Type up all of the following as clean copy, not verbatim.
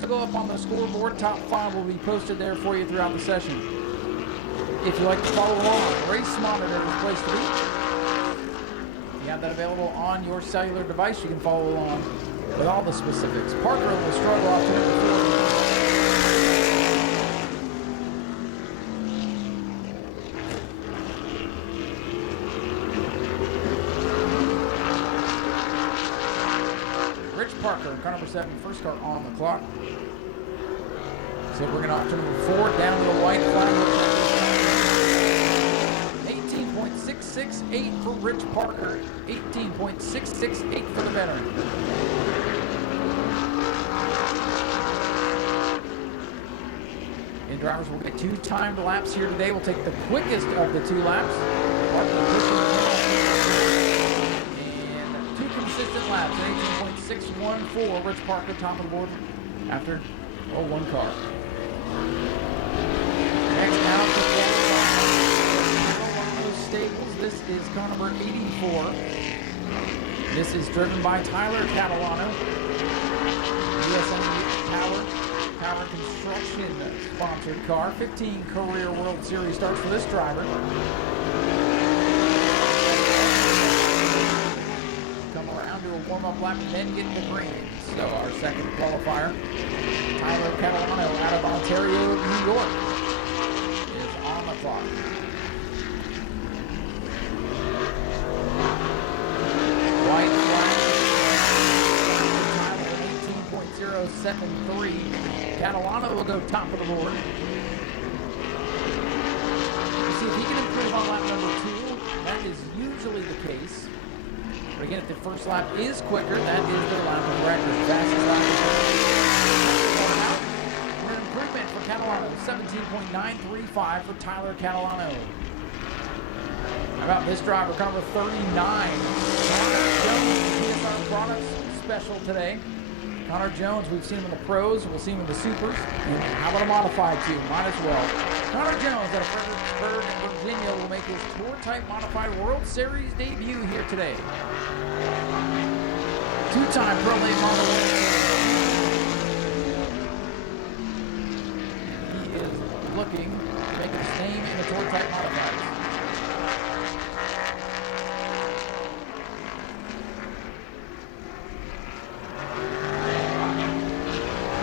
will go up on the scoreboard. Top 5 will be posted there for you throughout the session. If you'd like to follow along, race monitor is the place to be. If you have that available on your cellular device, you can follow along with all the specifics. Parker will struggle off to number 4. Parker, car number 7, first car on the clock. So we're going to off to number 4, down to the white flag. 18.668 for Rich Parker, 18.668 for the veteran. And drivers will get 2 timed laps here today. We'll take the quickest of the 2 laps. And 2 consistent laps, 18.614, Rich Parker, top of the board after 1 car. Next out to Walentynski Stables. This is car number 84. This is driven by Tyler Catalano. USM Power Construction sponsored car. 15 career World Series starts for this driver. To a warm-up lap and then get the green. So our second qualifier, Tyler Catalano out of Ontario, New York, is on the clock. White flag, Tyler 18.073. Catalano will go top of the board. We'll see if he can improve on lap number 2. That is usually the case. But again, if the first lap is quicker, that is the lap of record. Fastest lap is an improvement for Catalano. 17.935 for Tyler Catalano. How about this driver, car number 39? Connor Jones, PSR Products special today. Connor Jones, we've seen him in the pros, we'll see him in the supers. And how about a modified too? Might as well. Connor Jones out of Fredericksburg, Virginia, will make his tour-type modified World Series debut here today. 2-time Pro Late Model. He is looking to make his name in the tour-type modifieds.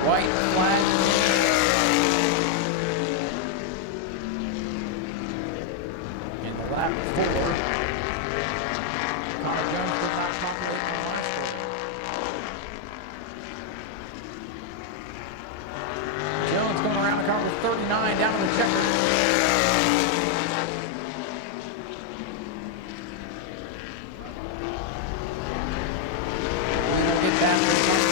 White flag. In the lap 4. Connor Jones did not populate in the last one. Jones coming around the car with 39 down to the checker. We will get that reset.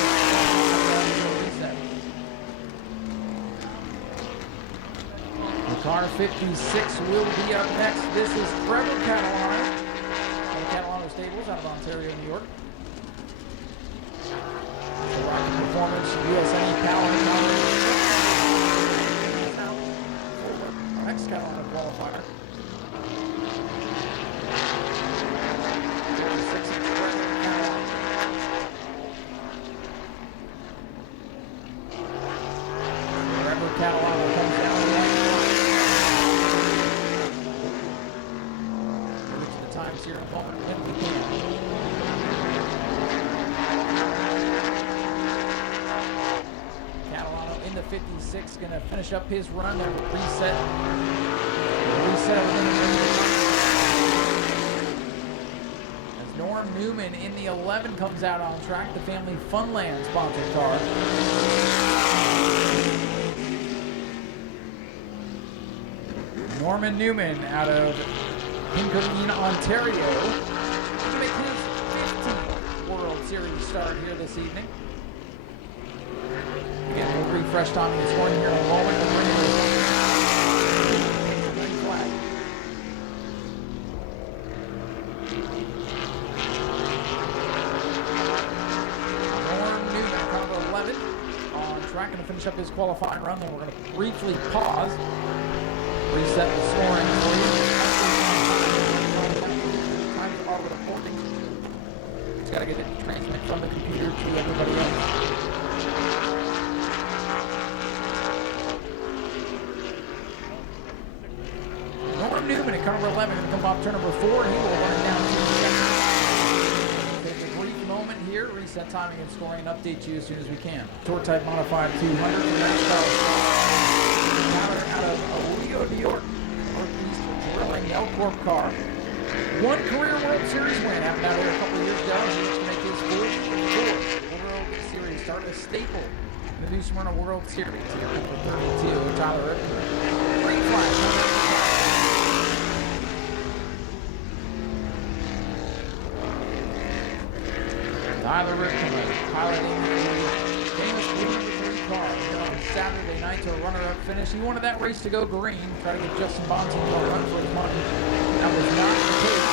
Car 56 will be up next. This is Trevor Catalano from the Catalano Stables out of Ontario, New York. The Rocket Performance USA Power. Next Catalano qualifier. 56 is Trevor Catalano. Trevor Catalano comes down the line. Here in a moment when we can. Catalano in the 56, going to finish up his run. There will reset as Norm Newman in the 11 comes out on track, the Family Funland sponsored car. Norman Newman out of Pinkerton, Ontario, to make his 15th World Series start here this evening. Again, we'll refresh timing and scoring here in a moment. We'll bring in the green flag. Norm Newman, car number 11, on track and to finish up his qualifying run. Then we're going to briefly pause, reset the scoring for you. It's got to get it transmit from the computer to everybody else. number 11 going to come off turn number 4. He will run it down to the second. Take a brief moment here, reset timing and scoring, and update you as soon as we can. Tour Type Modified 200 for NASCAR. Tyler out of Owego, New York. Northeast drilling Elcorp car. One career World Series win. Happened out here a couple of years ago. He looks to make his fourth World Series start, a staple in the new Smyrna World Series. Here, number 32, Tyler Rippler. Green flag. Tyler Rippler piloting the famous Blue 3 car here on Saturday night to a runner-up finish. He wanted that race to go green, try to get Justin Bonson to run for his money. That was not the case.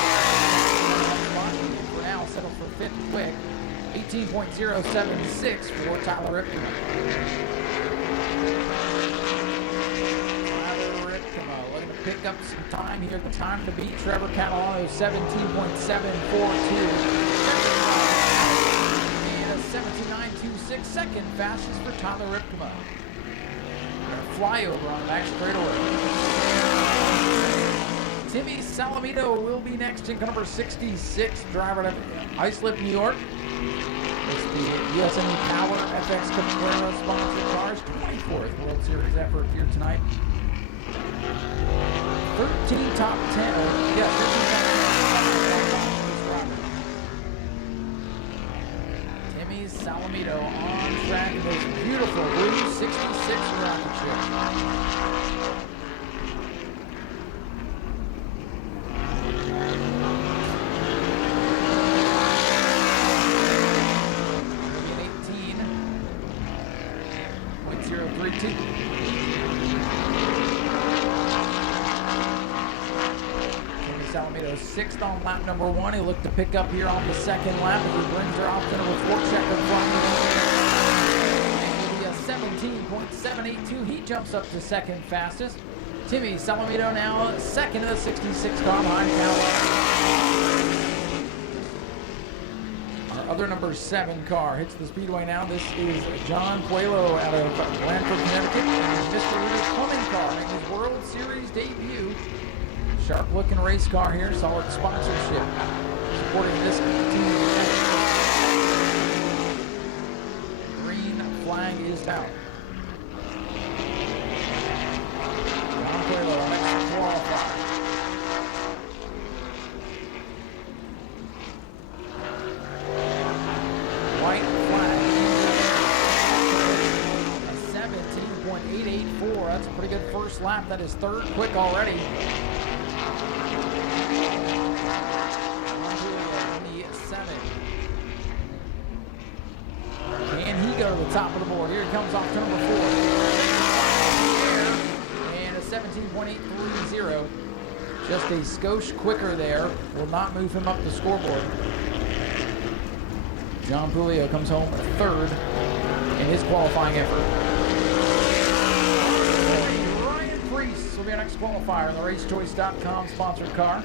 For now, settled for fifth quick. 18.076 for Tyler Rippler. Tyler Rippler looking to pick up some time here. The time to beat Trevor Catalano, 17.742. 79.26, second fastest for Tyler Rippler. Flyover on the back straightaway. Timmy Salamito will be next in number 66, driver at Islip, New York. It's the USME Power FX Cabrera sponsored cars, 24th World Series effort here tonight. 13 top 10. 13 top 10. Salamito on track in this beautiful blue 66 rocket ship. 18.032. Salamito sixth on lap number 1. He'll look to pick up here on the second lap as he brings her off to number 4, Chequered Ink. 17.782. He jumps up to second fastest. Timmy Salamito now second in the 66 car behind Our other number 7 car hits the Speedway now. This is John Puelo out of Blandford, Connecticut. And Mr. Rudy's plumbing car making his World Series debut. Sharp looking race car here, solid sponsorship supporting this team. Green flag is down. John Puelo, next qualifier. White flag. A 17.884. That's a pretty good first lap. That is third quick already. Can he go to the top of the board? Here he comes off to number 4. And a 17.830. Just a skosh quicker there. Will not move him up the scoreboard. John Puello comes home third in his qualifying effort. Ryan Priest will be our next qualifier in the RaceChoice.com sponsored car.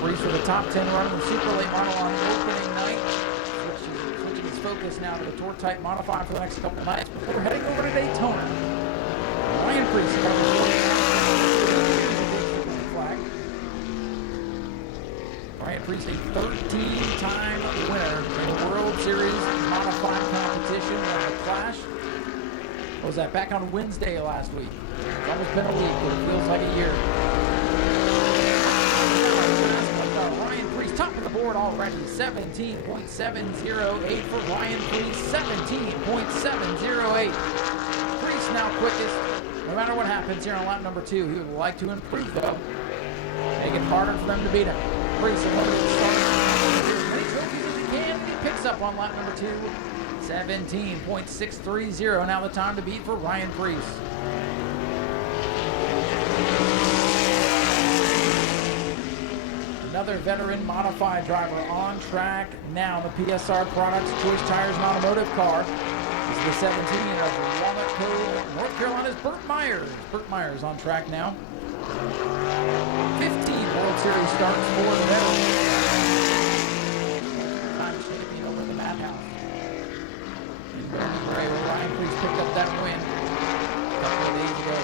Priest with a top 10 run in the Super Late Model on opening night. Switching his focus now to the Tour Type Modified for the next couple nights before we're heading over to Daytona. Ryan Priest flag. Ryan Priest, a 13-time winner in the World Series Modified competition and a Clash. What was that? Back on Wednesday last week. It's almost been a week, but it feels like a year. Ryan Priest, top of the board already. 17.708 for Ryan Priest. 17.708. Priest now quickest. No matter what happens here on lap number 2, he would like to improve though. Make it harder for them to beat him. Priest is one of the starters. As many trophies as he can, and he picks up on lap number 2. 17.630. Now the time to beat for Ryan Priest. Another veteran modified driver on track now. The PSR Products Choice Tires and Automotive car. This is the 17 of Walnut Cove, North Carolina's Burt Myers. Burt Myers on track now. 15 World Series starts for the veteran. Time champion over the Madhouse. And Gray, where Ryan Priest picked up that win a couple of days ago.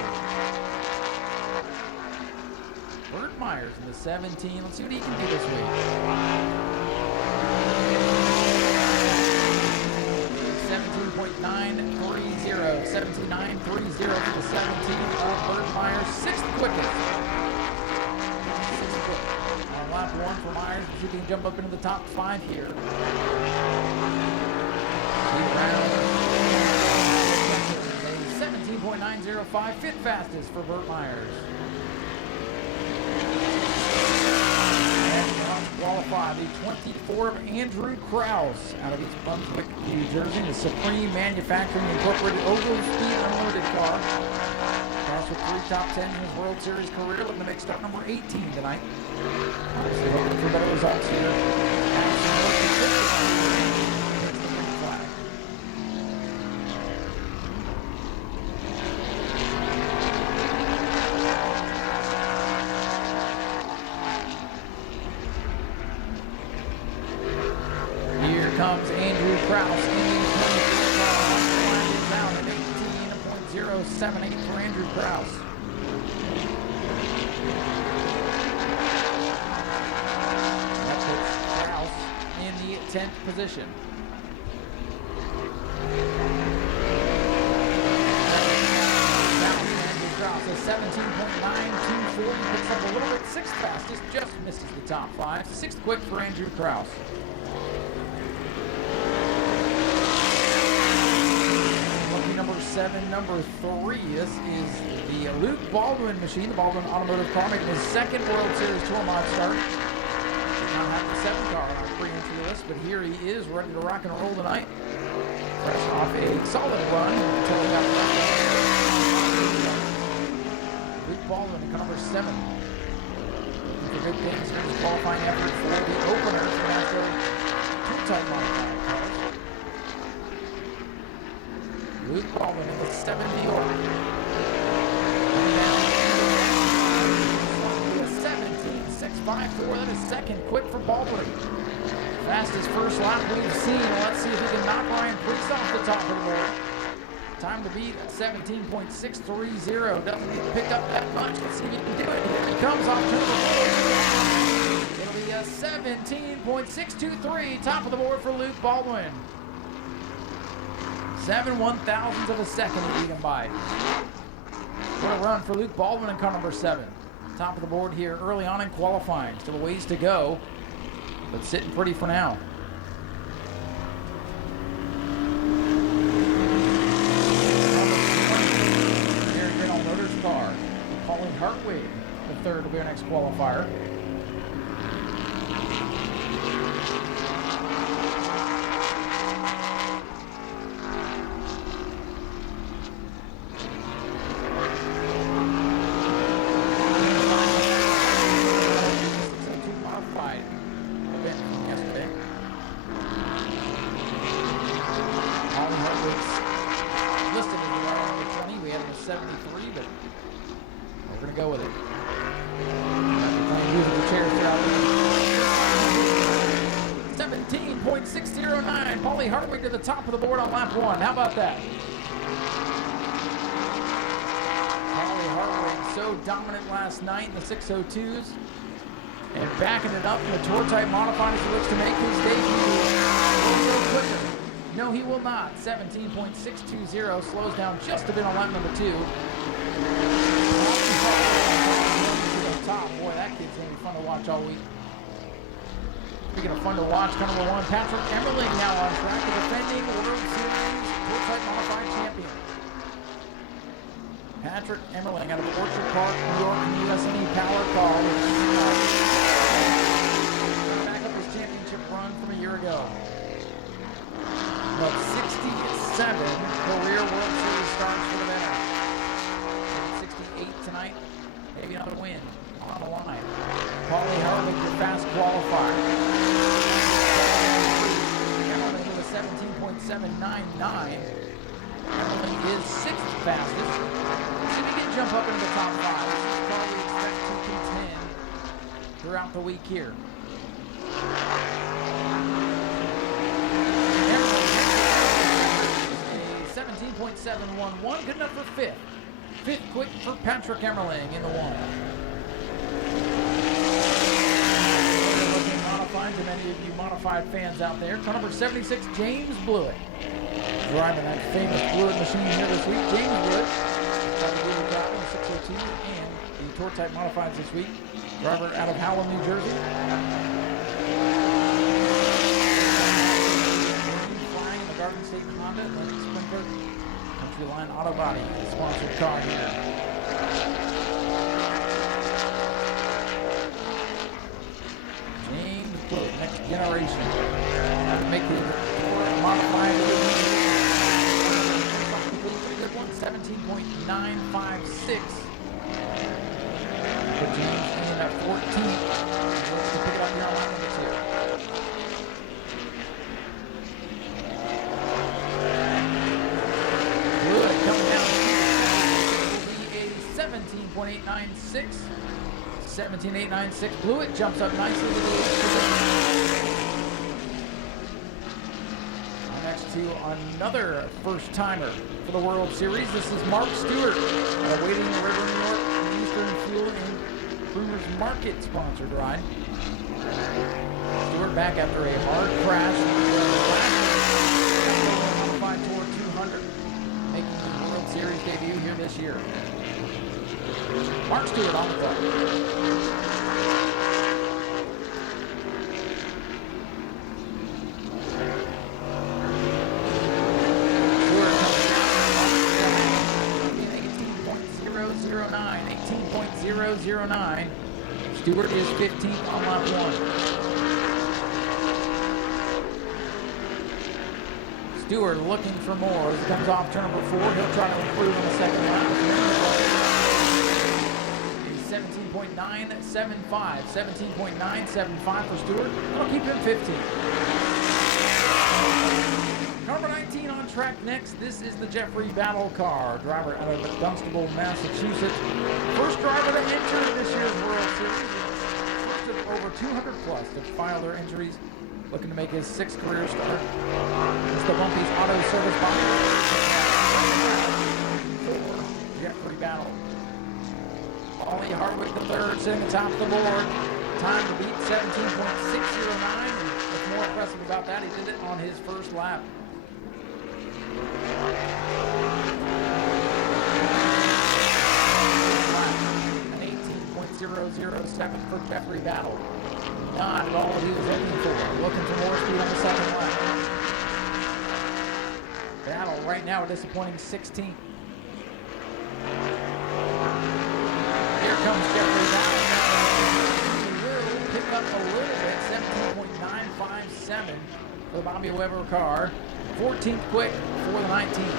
in the 17. Let's see what he can do this week. 17.930. 17.930 for the 17 of Burt Myers. Sixth quickest. Sixth quick. On lap 1 for Myers. See if he can jump up into the top 5 here. Around 17.905, fifth fastest for Burt Myers. And qualify the 24 of Andrew Krause out of East Brunswick, New Jersey, the Supreme Manufacturing Incorporated Oval Speed Unloaded car. Krause with 3 top 10 in his World Series career, looking to make start number 18 tonight. Obviously hoping for better results here. Comes Andrew Krause in the 24 car. Down at 18.078 for Andrew Krause. That puts Krause in the 10th position. Andrew Krause at 17.924. Picks up a little bit. 6th fastest, just misses the top 5. 6th quick for Andrew Krause. Number 7, number 3. This is the Luke Baldwin machine, the Baldwin Automotive car, making his 2nd World Series Tour Mod start. Did not have the 7 car on our pre-entry list, but here he is, ready to rock and roll tonight. Fresh off a solid run until he got back. Luke Baldwin in car number 7. For good things in his qualifying effort for the opener for Astro two-type modified cars. Luke Baldwin in the 70 or 17.654. That is 2nd quick for Baldwin. Fastest first lap we've seen. Let's see if he can knock Ryan Priest off the top of the board. Time to beat 17.630. Doesn't need to pick up that much. Let's see if he can do it. Here he comes off turn number 4. It'll be a 17.623. Top of the board for Luke Baldwin. 7 1/1000ths of a second to beat him by. What a run for Luke Baldwin in car number 7. Top of the board here early on in qualifying. Still a ways to go, but sitting pretty for now. Very General Motors car. Pauline Hartwig, the 3rd, will be our next qualifier. Listed as the number 20. We had him at 73, but we're going to go with it. Musical chairs throughout the 17.609. Paulie Hartwig to the top of the board on lap 1. How about that? Paulie Hartwig so dominant last night in the 602s. And backing it up in the tour type modified as he looks to make his debut. Will go quicker. No, he will not. 17.620 slows down just a bit on lap number 2. Top. Boy, that kid's going to be fun to watch all week. Speaking of fun to watch, car number 1, Patrick Emmerling now on track, the defending World Series tour type modified champion. Patrick Emmerling out of Orchard Park, New York, in the USNE Power car. Back up his championship run from a year ago. But 67 career World Series starts for the veteran. 68 tonight. Maybe another win on the line. Paulie Hartwig, your fast qualifier. Emmerling with a 17.799. Emmerling is 6th fastest. See if he can jump up into the top 5. This is car we expect to contend throughout the week here. 17.711, good enough for 5th. 5th quick for Patrick Emmerling in the 1. mind to many of you modified fans out there. Car number 76, James Blewett. Driving that famous Blewett machine here this week. James Blewett, driving the 602 and the Tour Type Modifieds this week. Driver out of Howell, New Jersey. Flying in the Garden State Honda, Lynne Sprinkler, Country Line Auto Body, sponsored car here. James Blewett, next generation. Make the modified. Pretty good one, 17.956. Put James in at 14. Let's pick it up here on line number 2. Blewett coming down here. 17.896. 17.896. Blewett jumps up nicely. Next to another first timer for the World Series. This is Mark Stewart, waiting in River, New York, Eastern Fuel and Brewers Market sponsored ride. Stewart back after a hard crash in the Modified Tour 200, making the World Series debut here this year. Mark Stewart on the clock. Stewart coming down 18.009. Stewart is 15th on lap 1. Stewart looking for more as he comes off turn number 4. He'll try to improve in the second lap. 17.975. 17.975 for Stewart. That'll keep him 15. Number 19 on track next. This is the Jeffrey Battle car. Driver out of Dunstable, Massachusetts. First driver to enter this year's World Series. First of over 200 plus to file their injuries. Looking to make his 6th career start. It's the Bumpy's Auto Service Body. For Jeffrey Battle. Ollie Hardwick III sitting atop the board. Time to beat 17.609. What's more impressive about that, he did it on his first lap. An 18.007 for Jeffrey Battle. Not at all what he was looking for. Looking for more speed on the second lap. Battle right now a disappointing 16th. Here comes Jeffrey Battle. He will pick up a little bit, 17.957 for the Bobby Weber car. 14th quick for the 19th.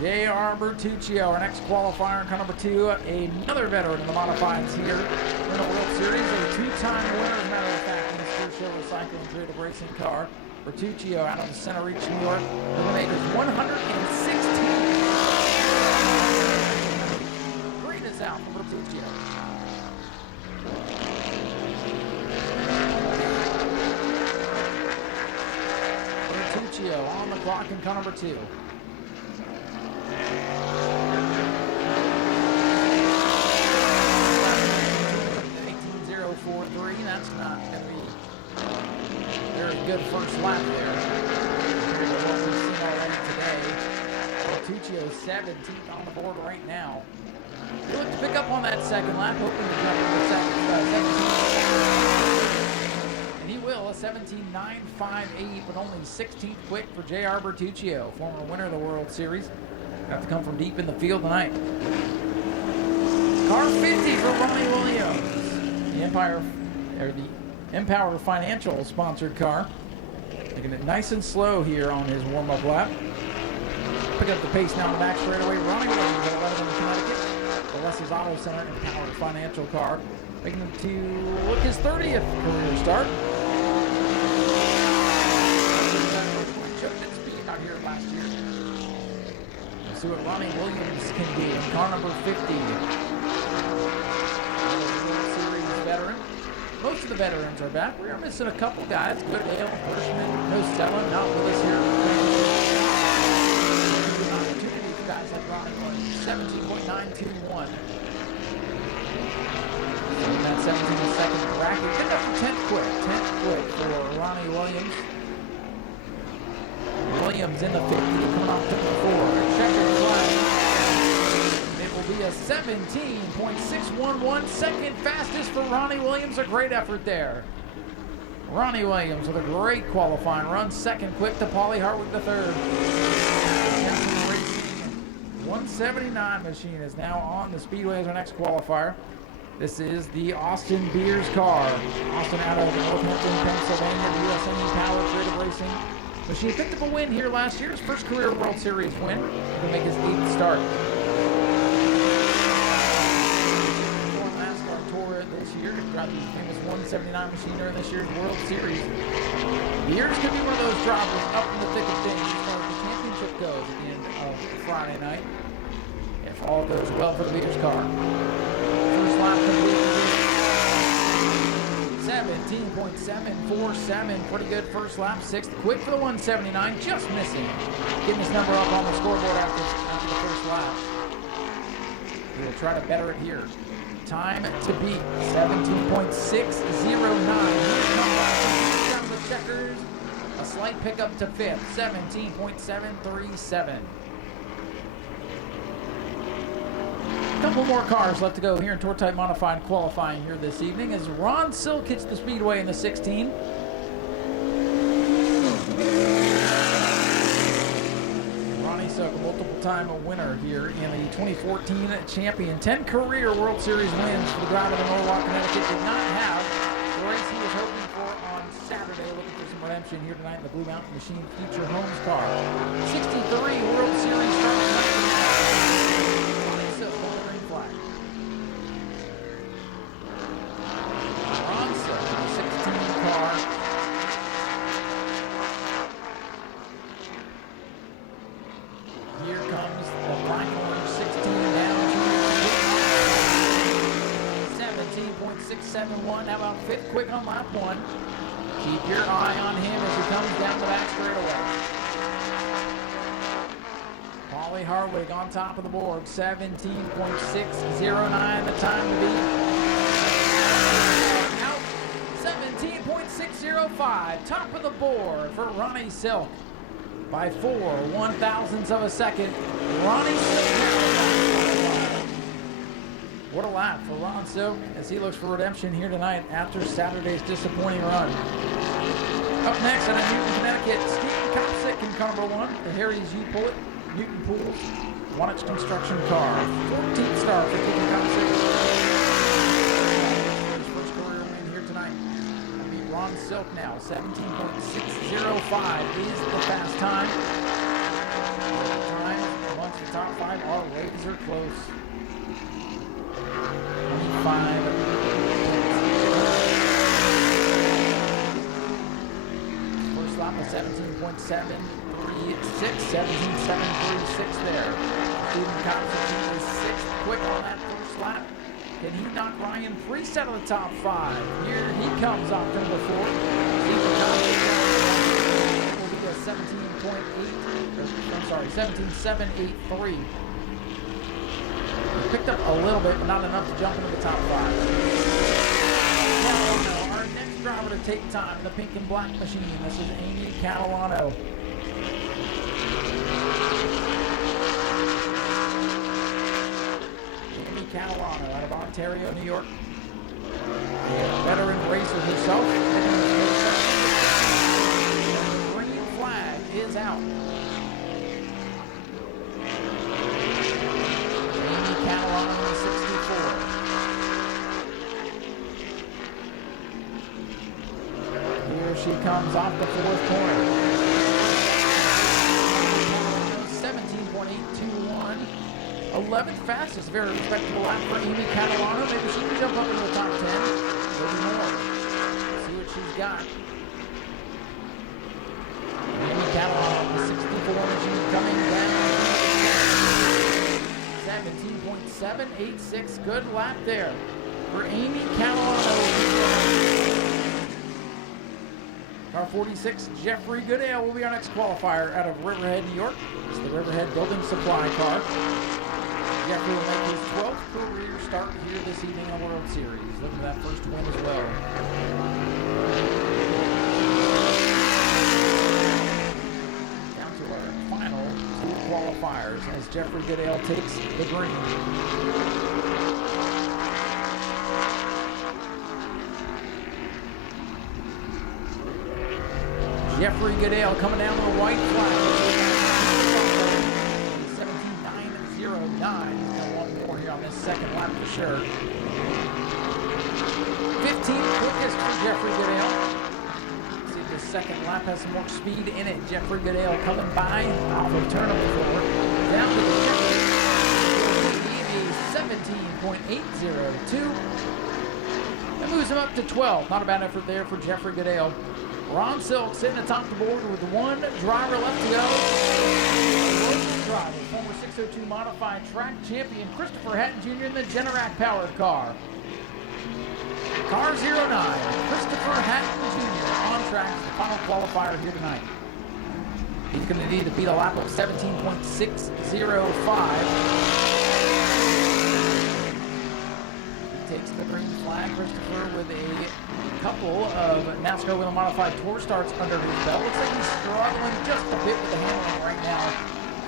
J.R. Bertuccio, our next qualifier in car number 2. Another veteran in the modifieds here in the World Series. A 2-time winner, as a matter of fact, in this Couture Recycling Creative Racing car. Bertuccio out of Center Reach, New York. Will make his 116th. Greatness out for Bertuccio. Bertuccio on the clock in car number 2. 18.043. That's not going to be very good first lap there. Compared to what we've seen already today. Bertuccio 17th on the board right now. He'll look to pick up on that second lap, hoping to jump to the 17th. And he will, a 17.958, but only 16th quick for J.R. Bertuccio, former winner of the World Series. Have to come from deep in the field tonight. Car 50 for Ronnie Williams. The Empower Financial sponsored car. Taking it nice and slow here on his warm-up lap. Pick up the pace now in the back straightaway. Ronnie Williams at 11 in Connecticut. The Leslie's Auto Center Empower Financial car. Making him to look his 30th career start. Showed its speed out here last year. Let's see what Ronnie Williams can do in car number 50. World Series veteran. Most of the veterans are back. We are missing a couple guys. Goodale, Hirschman, no Stella, not with us here. Opportunity for guys like Ronnie Williams. 17.921. So in that 17-second bracket, good enough for 10th quick. 10th quick for Ronnie Williams. Williams in the 50, coming off to the 4. Checkered flag. It will be a 17.611, second fastest for Ronnie Williams. A great effort there. Ronnie Williams with a great qualifying run. Second quick to Paulie Hartwick the third. 179 machine is now on the Speedway as our next qualifier. This is the Austin Beers car. Austin out of Northampton, Pennsylvania, the USNE Power Creative Racing machine. Picked up a win here last year, his first career World Series win. To make his 8th start. NASCAR Tour this year to drive the famous 179 machine during this year's World Series. Beers could be one of those drivers up in the thick of things as far as the championship goes at the end of Friday night. If all goes well for the Beers car. First lap complete. 17.747. Pretty good first lap. 6th quick for the 179. Just missing. Getting his number up on the scoreboard after the first lap. He'll try to better it here. Time to beat 17.609. Here comes the checkers. A slight pickup to 5th. 17.737. Couple more cars left to go here in Tour Type Modified qualifying here this evening as Ron Silk hits the Speedway in the 16. Ronnie Silk, a multiple-time winner here in the 2014 champion. 10 career World Series wins for the driver in Norwalk, Connecticut. Did not have the race he was hoping for on Saturday. Looking for some redemption here tonight in the Blue Mountain Machine Future Homes car. 63 World Series starts. Here comes the black and orange 16 down to 17.671. How about 5th quick on lap 1? Keep your eye on him as he comes down the back straightaway. Paulie Hartwick on top of the board, 17.609 the time to beat. Out, 17.605, top of the board for Ronnie Silk. By 4 1/1000ths of a second, Ronnie Silk now. What a lap for Ron Silk as he looks for redemption here tonight after Saturday's disappointing run. Up next out of Newton, Connecticut, Steve Kopsick in car number 1, the Harry's U-Pullet, Newton Pools, Wanich Construction car. 14th start for Steve Kopsick. His first career win here tonight. Ron Silk now, 17.605 is the fast time. The time amongst the top 5 are razor close. 25. First lap of 17.736, 17.736 there. Stephen Kopsick is 6th quick on that first lap. Can he knock Ryan Priest out of the top 5? Here he comes off number 4. Stephen Kopsick will be a 17.783. Picked up a little bit, but not enough to jump into the top 5. Catalano, our next driver to take time in the pink and black machine. This is Amy Catalano. Catalano out of Ontario, New York. A veteran racer herself. The green flag is out. Amy Catalano, 64. Here she comes off the 4th corner. 17.821. 11th fastest, very respectable lap for Amy Catalano. Maybe she can jump up into the top 10. Maybe more. See what she's got. Amy Catalano, the 64 machine coming down. 17.786. Good lap there for Amy Catalano. Car 46, Jeffrey Goodale will be our next qualifier out of Riverhead, New York. It's the Riverhead Building Supply car. Jeffrey will make his 12th career start here this evening in the World Series. Looking for that first win as well. Down to our final two qualifiers as Jeffrey Goodale takes the green. Jeffrey Goodale coming down with a white flag. 17.909. He's got one more here on this second lap for sure. 15th quickest for Jeffrey Goodale. See if the second lap has some more speed in it. Jeffrey Goodale coming by off of turn number 4. Down to the checkered. 17.802. That moves him up to 12. Not a bad effort there for Jeffrey Goodale. Ron Silk sitting atop the board with one driver left to go. Local driver, former 602 modified track champion Christopher Hatton Jr. in the Generac powered car. Car 09, Christopher Hatton Jr. on track for the final qualifier here tonight. He's going to need to beat a lap of 17.605. Takes the green flag. Christopher with a couple of NASCAR Wheel Modified Tour starts under his belt. Looks like he's struggling just a bit with the handling right now.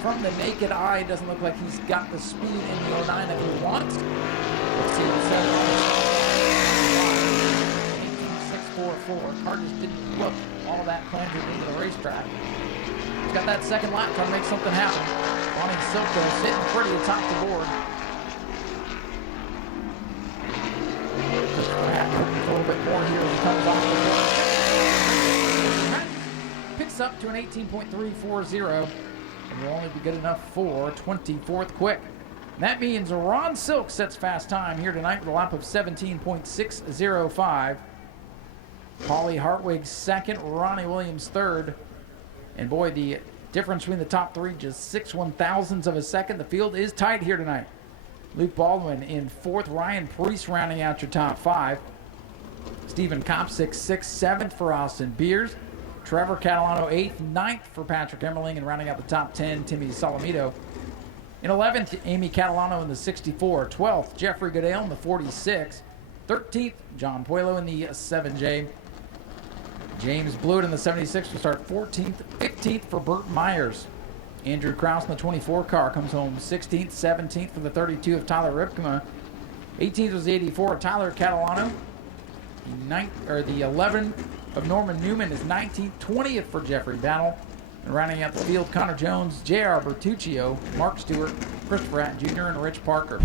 From the naked eye, it doesn't look like he's got the speed in the 09 that he wants. Let's see what it says on the 18.644. Car just didn't look all that planted into the racetrack. He's got that second lap trying to make something happen. Ronnie Silk sitting pretty atop the board. A little bit more here as he comes off the board. Picks up to an 18.340 and will only be good enough for 24th quick. And that means Ron Silk sets fast time here tonight with a lap of 17.605. Paulie Hartwig second, Ronnie Williams third. And boy, the difference between the top three, just 6/1000ths of a second. The field is tight here tonight. Luke Baldwin in fourth, Ryan Priest rounding out your top five. Stephen Kopsik, 6th, 7th for Austin Beers. Trevor Catalano, 8th, 9th for Patrick Emmerling, and rounding out the top 10, Timmy Solomito. In 11th, Amy Catalano in the 64. 12th, Jeffrey Goodale in the 46. 13th, John Puelo in the 7J. James Blewett in the 76 will start 14th. 15th for Burt Myers. Andrew Kraus in the 24 car comes home 16th, 17th for the 32 of Tyler Ripkema. 18th was the 84 of Tyler Catalano. The 11 of Norman Newman is 19th, 20th for Jeffrey Battle. And rounding out the field, Connor Jones, J.R. Bertuccio, Mark Stewart, Christopher Hatton Jr., and Rich Parker.